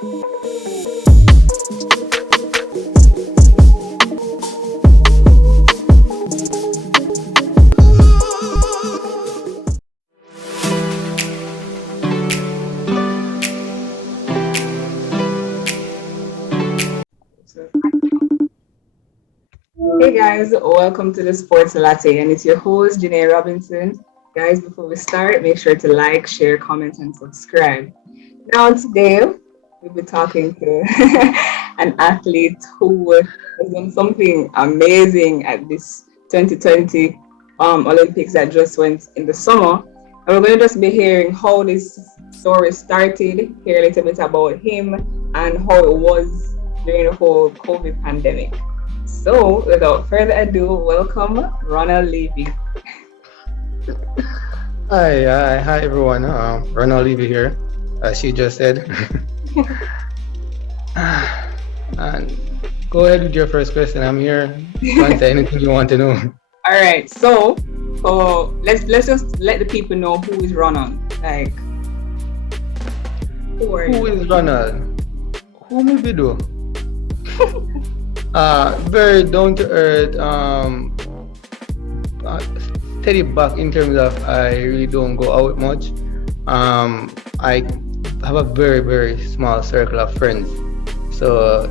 Hey guys, welcome to the Sports Latte, and it's your host, Janae Robinson. Guys, before we start, make sure to like, share, comment, and subscribe. Now, today, we'll be talking to an athlete who has done something amazing at this 2020 Olympics that just went in the summer. And we're going to just be hearing how this story started, hear a little bit about him, and how it was during the whole COVID pandemic. So, without further ado, welcome Ronald Levy. Hi everyone. Ronald Levy here, as she just said. And go ahead with your first question. I'm here to answer anything you want to know. All right, so let's just let the people know who is Ronald. Like, who are Who you? is Ronald? Who may be do? Very down to earth. Steady back in terms of I really don't go out much. I have a very small circle of friends. So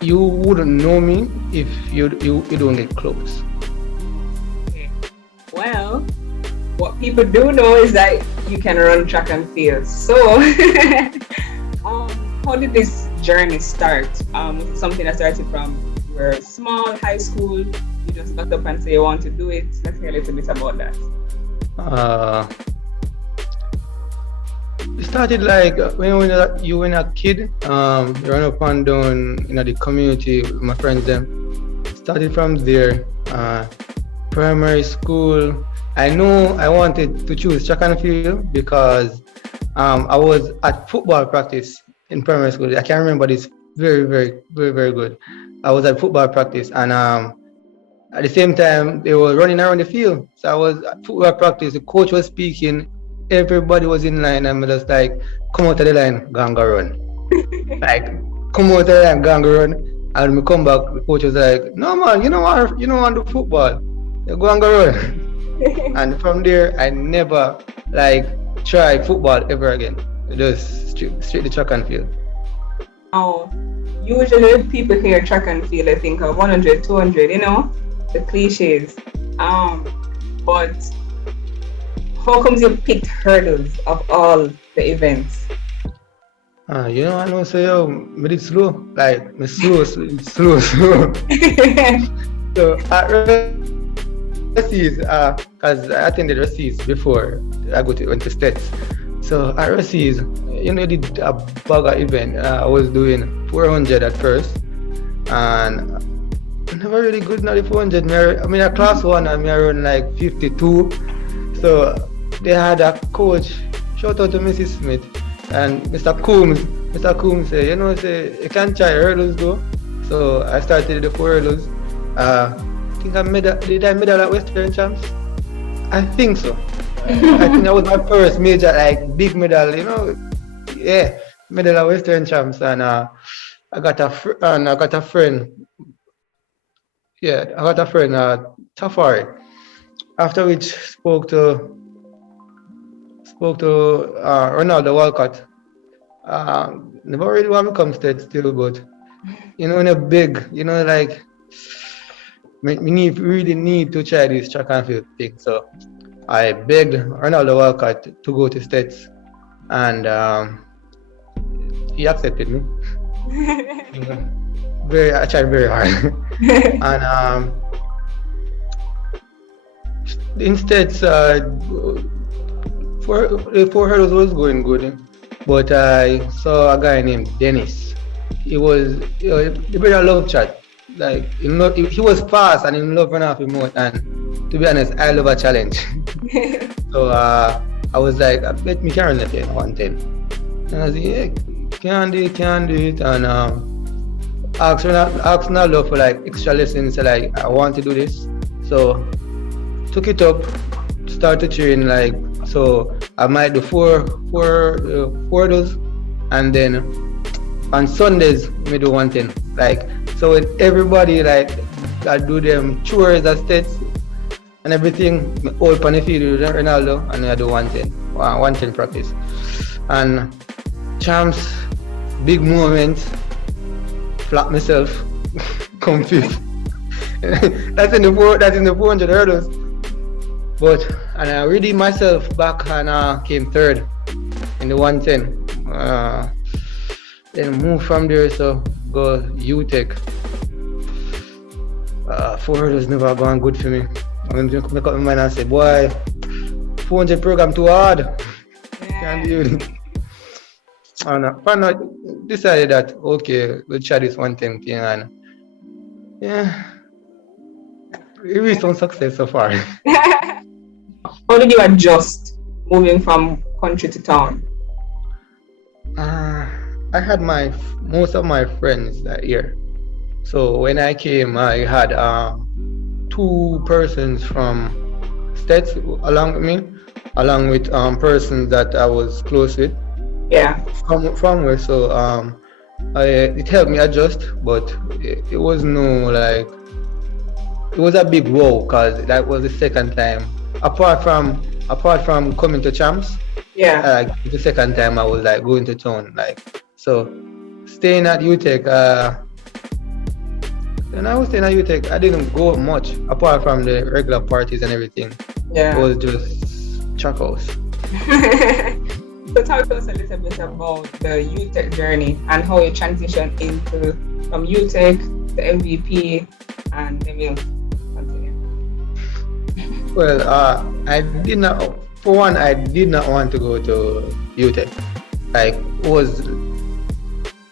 you wouldn't know me if you don't get close. Okay. Well, what people do know is that you can run track and field. So, how did this journey start? Was it something that started from you were small, high school? You just got up and say you want to do it. Let's hear a little bit about that. It started like when you were a kid, you run up and down in the community with my friends them. Started from there. Primary school. I know I wanted to choose track and field because I was at football practice in primary school. I can't remember this very good. I was at football practice and at the same time they were running around the field. So I was at football practice, the coach was speaking, everybody was in line and I was like, come out of the line, go and go run. Like, come out of the line, go and go run. And when we come back, the coach was like, no man, you don't want to do football. You go and go run. And from there I never like tried football ever again. Just straight to track and field. Now, usually people hear track and field, I think of 100, 200, the cliches. But how comes you picked hurdles of all the events? I know say yo, me did slow. Like me slow. So at Russies, cause I attended Russies before I went to States. So at Russies, did a bag of event. I was doing 400 at first, and never really good at the 400. I'm in a class one and I run like 52. So they had a coach. Shout out to Mrs. Smith and Mr. Coombs. Mr. Coombs said, you can try hurdles though. So I started the 4 hurdles. I think did I medal at Western Champs? I think so. I think that was my first major, like big medal, yeah, medal at Western Champs, and I got a friend. Yeah, I got a friend, Tafari. After which spoke to Ronald Walcott. Never really want to come state still, but in a big, like we really need to try this track and field thing. So I begged Ronald Walcott to go to States, and he accepted me. I tried very hard, and in States, the 4 hurdles was going good, but I saw a guy named Dennis. He was the brother love chat. Like he was fast and he loved running off him more. And to be honest, I love a challenge. So I was like, I bet me can run it 110. And I was like, yeah, can do it. And asked Ronaldo for like extra lessons. So, like I want to do this. So took it up, start to train like so. I might do four of those And then on Sundays we do one thing. Like so when everybody like I do them chores at states and everything, me hold on the field with Ronaldo and I do one thing practice. And champs, big moments, flap myself, come fifth. That's in the 400 hurdles. But and I redeemed myself back and came third in the 110. Then move from there, so go UTech. 400 never gone good for me. I'm going to make up my mind and say, boy, 400 program too hard. Can't do it. And I decided that, okay, we'll try this 110 thing. And yeah, it reached some success so far. How did you adjust moving from country to town? I had most of my friends that year. So when I came, I had 2 persons from states along with me, along with persons that I was close with. Yeah. From where, so it helped me adjust, but it was no like it was a big wow because that was the second time. Apart from coming to champs, yeah, the second time I was like going to town, like so staying at UTech. When I was staying at UTech, I didn't go much apart from the regular parties and everything. Yeah, it was just chuckles. So talk to us a little bit about the UTech journey and how you transitioned from UTech to MVP, and then we'll continue. Well, I did not want to go to UTech. Like, was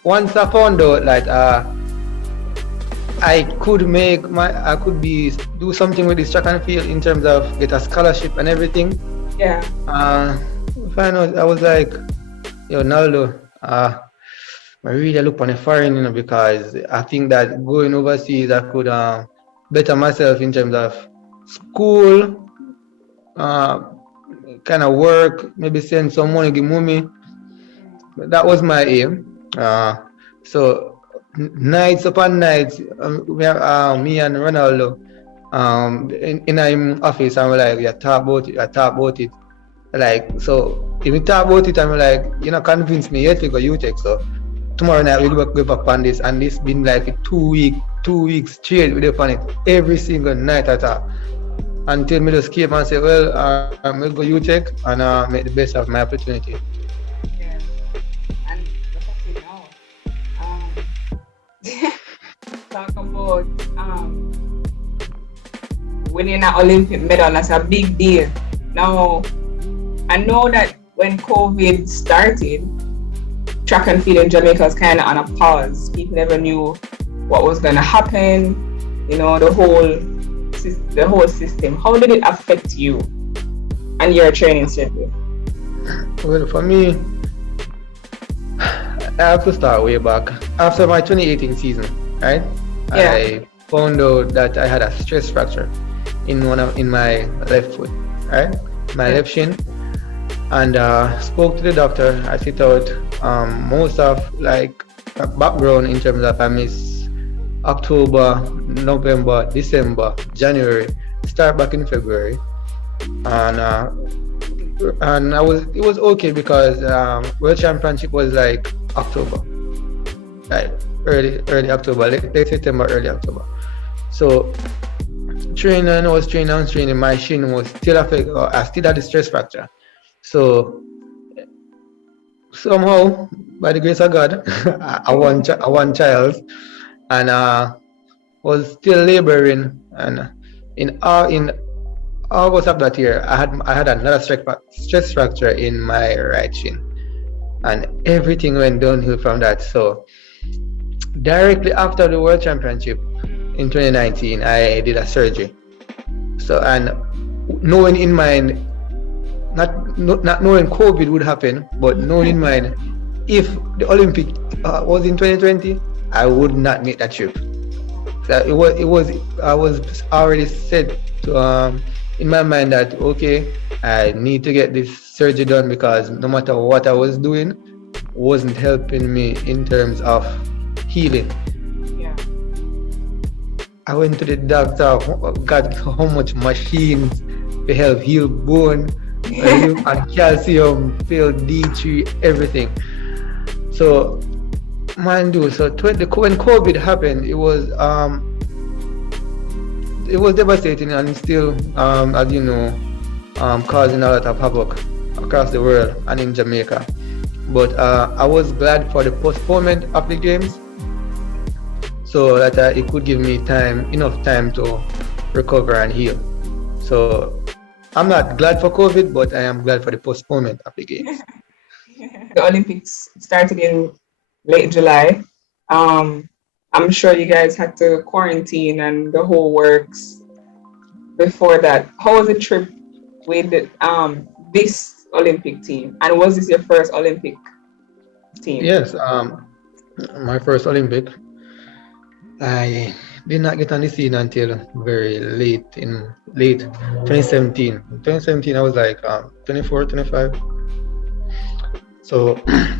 once I found out like I could do something with this track and field in terms of get a scholarship and everything. Yeah. Finally, I was like, yo, Naldo, I really look on a foreign, because I think that going overseas, I could better myself in terms of school, kind of work, maybe send some money, give mommy. That was my aim. So nights upon nights, me and Ronald, in our office, I'm like, yeah, talk about it. Like, so if we talk about it, I'm like, convince me yet to go UTech. So tomorrow night we'll go back on this, and this been like 2 weeks straight with upon it every single night at all. Until me just came and say, well, I'm gonna go UTech and make the best of my opportunity. Yeah, and look at it now. Talk about winning an Olympic medal. That's a big deal. Now, I know that when COVID started, track and field in Jamaica was kind of on a pause. People never knew what was going to happen. The whole system. How did it affect you and your training schedule? Well, for me, I have to start way back after my 2018 season, right? Yeah. I found out that I had a stress fracture in my left foot, right? My left shin. And spoke to the doctor. I sit out most of like background in terms of I miss October, November, December, January, start back in February, and it was okay because World Championship was like October, like early October, late September, early October. So I was training. My shin was still affected. I still had the stress fracture. So somehow, by the grace of God, I won child, and was still laboring. And in August of that year, I had another stress fracture in my right shin, and everything went downhill from that. So directly after the World Championship in 2019, I did a surgery. So, and knowing in mind, not knowing COVID would happen, but knowing in mind, if the Olympic was in 2020, I would not make that trip. So I was already set to in my mind that okay, I need to get this surgery done because no matter what I was doing, wasn't helping me in terms of healing. Yeah. I went to the doctor, got how much machines to help heal bone, and calcium, pill D3, everything. So, mind you, so when COVID happened, it was devastating and still, as you know, causing a lot of havoc across the world and in Jamaica. But I was glad for the postponement of the games, so that it could give me enough time to recover and heal. So I'm not glad for COVID, but I am glad for the postponement of the games. The Olympics started in late July. Um, I'm sure you guys had to quarantine and the whole works before that. How was the trip with this Olympic team? And was this your first Olympic team? Yes, my first Olympic, I did not get on the scene until very late 2017. 2017, I was like 24, 25. So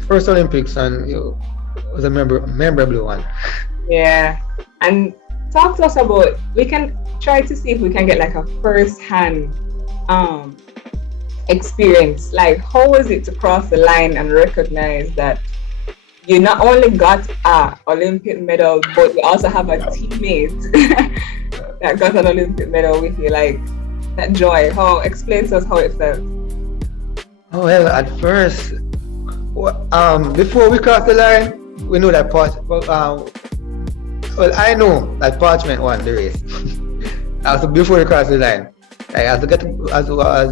first Olympics, and it was a memorable one. Yeah. And talk to us about, we can try to see if we can get like a first hand um experience. Like how was it to cross the line and recognize that you not only got a Olympic medal, but you also have a teammate that got an Olympic medal with you. Like that joy. How explain to us how it felt. Oh, well, at first, before we crossed the line, we know that well, I know that Parchment won the race. Also before we crossed the line, like as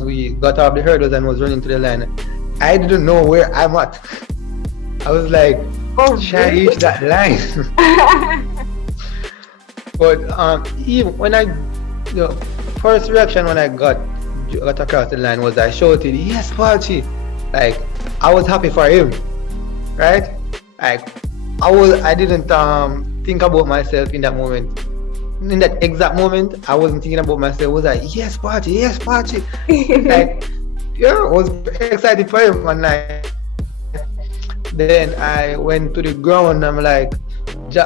we got off the hurdles and was running to the line, I didn't know where I'm at. I was like, Oh, should I really? reach that line? But even when the first reaction when I got across the line was I shouted, "Yes, Pachi!" Like I was happy for him, right? Like I didn't think about myself in that moment. In that exact moment, I wasn't thinking about myself. I was like, "Yes, Pachi! Yes, Pachi!" Like yeah, I was excited for him, and like then I went to the ground. I'm like,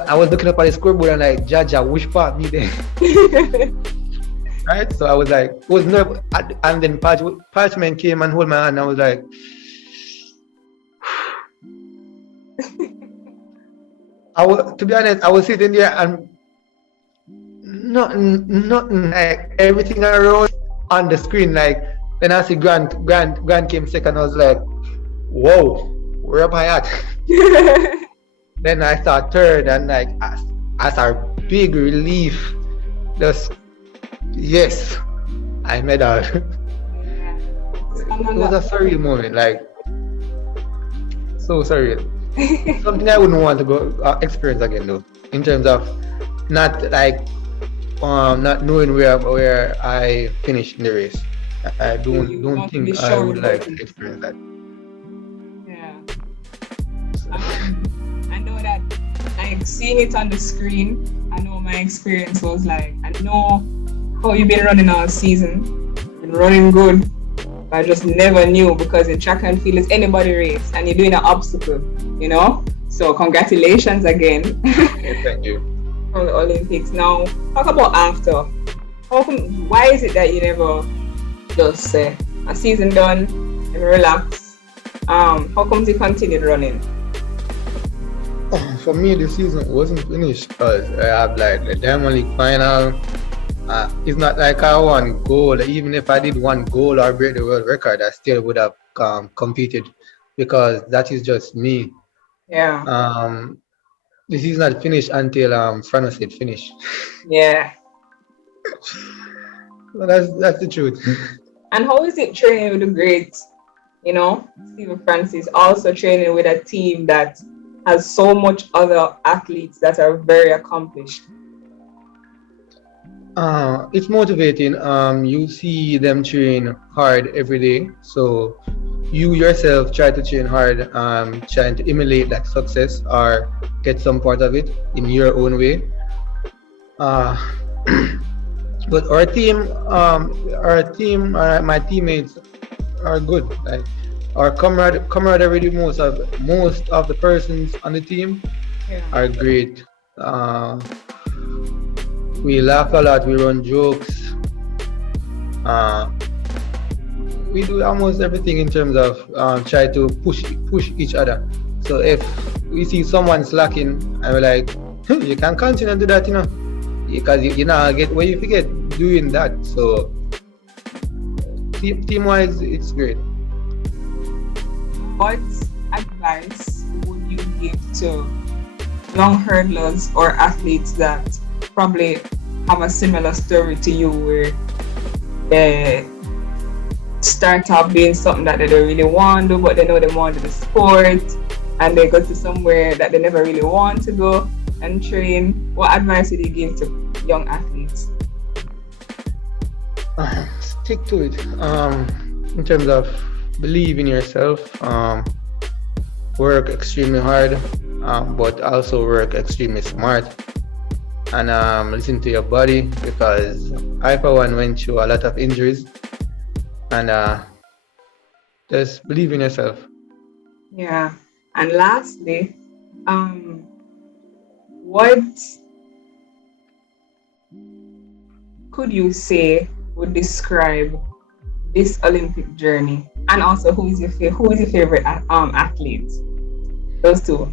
I was looking up at the scoreboard and like, Jaja, which part me there? Right? So I was like, was never, and then Parchment came and hold my hand. And I was like, to be honest, I was sitting there and nothing like everything around on the screen. Like then I see Grant came second. I was like, whoa, where am I at? Then I saw third and like I saw big relief. Just yes, I made out. Yeah. It was a surreal moment, like so surreal. Something I wouldn't want to go experience again though, in terms of not like not knowing where I finished in the race. I You don't want to be think I sure would about like to it. experience that. Yeah. I know that like seeing it on the screen, I know my experience was like, I know how you've been running all season, been running good, but I just never knew because in track and field it's anybody race and you're doing an obstacle, you know? So congratulations again Yeah, thank you. on the Olympics. Now talk about after. Why is it that you never just say a season done and relax? How come you continued running? For me, the season wasn't finished because I have like the Diamond League final. It's not like I won gold. Even if I did one goal or break the world record, I still would have competed because that is just me. Yeah. Um, the season not finished until France said finish. Yeah. But that's the truth. And how is it training with the great, Stephen Francis, also training with a team that has so much other athletes that are very accomplished? It's motivating. You see them train hard every day, so you yourself try to train hard, trying to emulate that success or get some part of it in your own way. Uh, but my teammates are good. Like our camaraderie with most of the persons on the team Yeah. are great. Uh, we laugh a lot. We run jokes. Uh, we do almost everything in terms of try to push each other. So if we see someone slacking, and we're like, you can continue to do that, because you know get where you forget doing that. So team wise, it's great. What advice would you give to long hurdlers or athletes that probably have a similar story to you where they start off doing something that they don't really want to do, but they know they want to do the sport and they go to somewhere that they never really want to go and train? What advice would you give to young athletes? Stick to it. In terms of believe in yourself, work extremely hard, but also work extremely smart, and listen to your body, because I for one went through a lot of injuries, and just believe in yourself. Yeah. And lastly, what could you say would describe this Olympic journey? And also, who is your favorite athlete? Those two.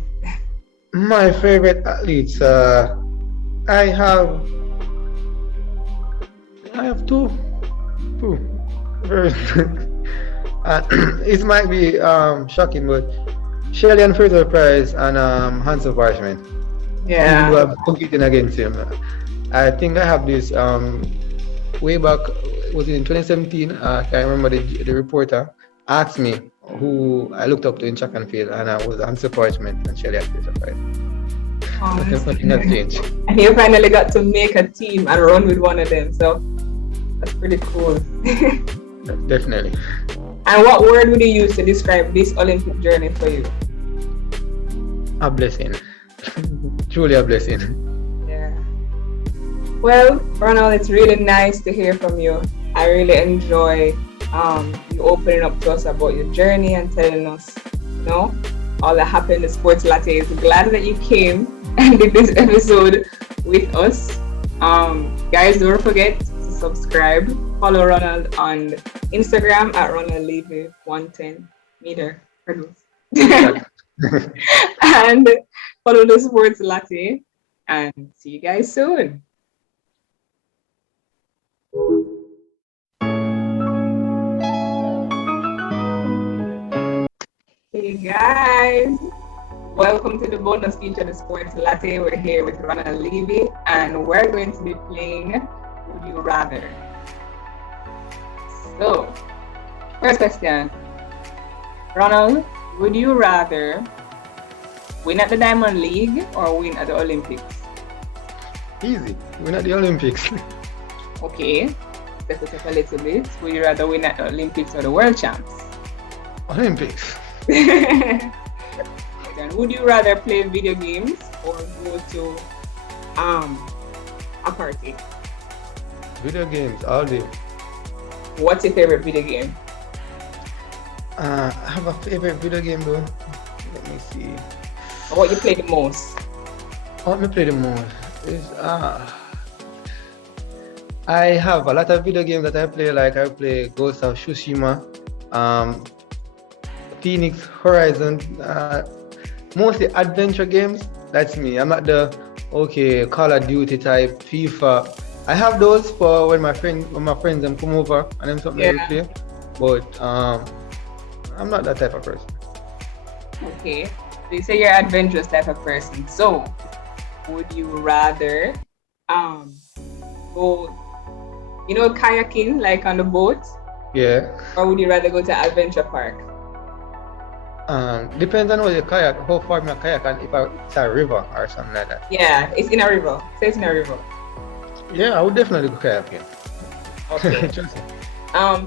My favorite athletes, I have I have two. Very it might be shocking, but Shelley and Fraser Price and Hanson Parchment. Even though Yeah. I'm competing against him, I think I have this way back. Was it in 2017? I can't remember. The reporter asked me who I looked up to in track and field, and I was Hanson Parchment and Shelley and Fraser Price. Oh, Nothing has changed. and you finally got to make a team and run with one of them. So that's pretty cool. Definitely. And what word would you use to describe this Olympic journey for you? A blessing. Truly a blessing. Yeah. Well, Ronald, it's really nice to hear from you. I really enjoy you opening up to us about your journey and telling us, all that happened in the Sports Latte. Glad that you came and did this episode with us. Guys, don't forget to subscribe. Follow Ronald on Instagram at Ronald Levy 110 meter hurdles. And follow the Sports Latte. And see you guys soon. Hey guys, welcome to the bonus feature of the Sports Latte. We're here with Ronald Levy and we're going to be playing Would You Rather. So, first question. Ronald, would you rather win at the Diamond League or win at the Olympics? Easy. We're not the Olympics. Okay, step it up a little bit. Would you rather win at the Olympics or the World Champs? Olympics. Then would you rather play video games or go to a party? Video games all day. What's your favorite video game? I have a favorite video game though. Let me see. Or what you play the most? What me play the most is I have a lot of video games that I play. Like I play Ghost of Tsushima, Phoenix Horizon, mostly adventure games. That's me. I'm not the Call of Duty type, FIFA. I have those for when my friends come over and them something we play. But I'm not that type of person. Okay. So you say you're an adventurous type of person. So would you rather go kayaking like on the boat? Yeah. Or would you rather go to adventure park? Depends on how far my kayak, and if it's a river or something like that. Yeah, it's in a river. Say it's in a river. Yeah, I would definitely go kayaking. Okay.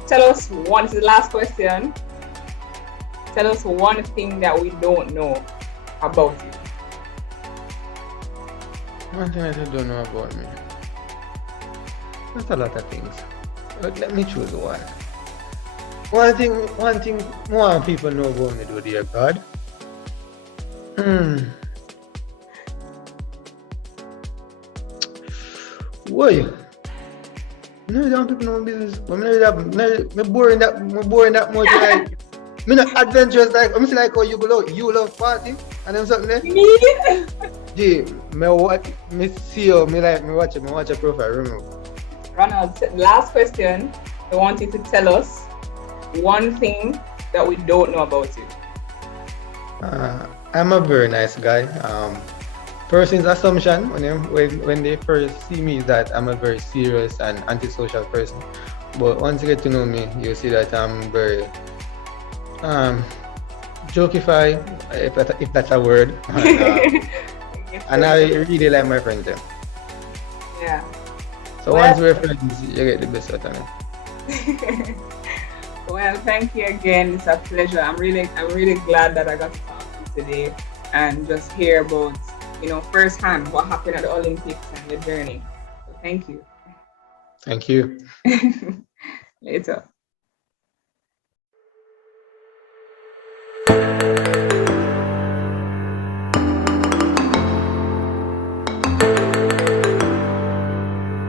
Tell us this is the last question. Tell us one thing that we don't know about you. One thing that you don't know about me. That's a lot of things. But let me choose one. one thing more people know about me, do dear God. Hmm. Why? No, don't people know my business. But me boring that much like. Me not adventurous like. I'm like how you go out, you love party and then something there. Me? Gee, me see you, me watch your profile, remember. Ronald, last question. I want you to tell us one thing that we don't know about you. I'm a very nice guy. Person's assumption when they first see me is that I'm a very serious and antisocial person. But once you get to know me, you see that I'm very jokify, if that's a word. And I really like my friends there. Yeah. So Well, once we're friends, you get the best out of me. well, thank you again. It's a pleasure. I'm really glad that I got to talk to you today and just hear about, firsthand what happened at the Olympics and the journey. So thank you. Thank you. Later.